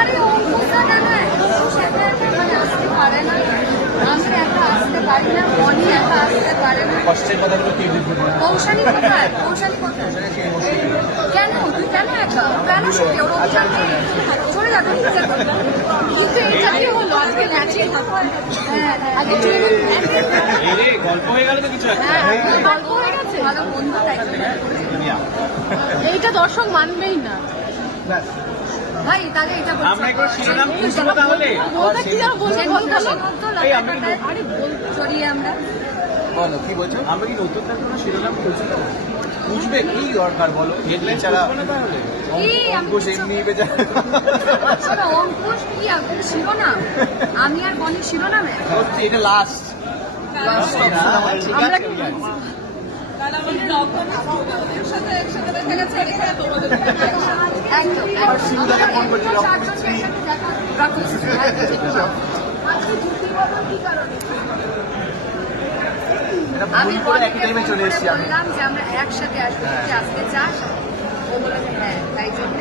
আরে অঙ্কুশটা না আসতে পারে না, আমি একা আসতে পারি না, মনি একা আসতে পারে না। কষ্টের কথাগুলো কে বুঝবে? কৌশালী কোথায়? কৌশালী কোথায়? কেন তুই কেন একা? কেন সত্যি ওর অভিযান চলে যাবে? কিন্তু এটা কি হলো আজকে ম্যাচিং? হ্যাঁ আগে গল্প হয়ে গেল তো কিছু একটা। হ্যাঁ গল্প হয়ে গেছে, ভালো বন্ধু তাই এইটা দর্শক মানবেই না ভাই। তাহলে এটা আমরা একবার শিরোনাম খুঁজবো তাহলে। আরে সরিয়ে আমরা বলো কি বলছো? আমরা কি নতুন কোনো শিরোনাম খুঁজছি তো? খুঁজবে কি দরকার বলো? হেডলাইন ছাড়া তাহলে অঙ্কুশ এমনি বেচারা। আচ্ছা অঙ্কুশ কি শিরোনাম? আমি আর বনি শিরোনামে সত্যি এটা লাস্ট আমরা আমি চলে এসেছি আমি। বললাম যে আমরা একসাথে আসবো, আসতে চাস? ও বলে হ্যাঁ, তাই জন্য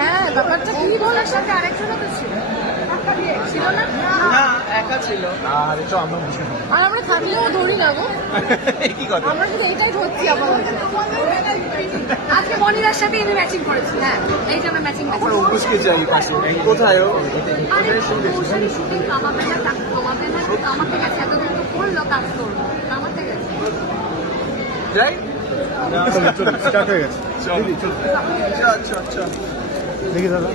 হ্যাঁ ব্যাপারটা কি বলার সাথে আরেকজনও তো ছিল ছিল না? না একা ছিল। আরে চ আমরা বসে আর আমরা থাকলেও ধরি না গো, কি কথা? আমরা শুধু এইটাই ধরছি। আবার আজকে মনিরার সাথে আমি ম্যাচিং করেছি। হ্যাঁ এই যে আমরা ম্যাচিং আমার অঙ্কুশকে চাই পাশে। কোথায় ও? শুটিং কামাবে না, কমাবে না, কামাতে গেছে, এতদিন তো করলো কাজ করবো, কামাতে গেছে। যাই স্টার্ট হয়ে গেছে। চল চল চল চল দেখি দাদা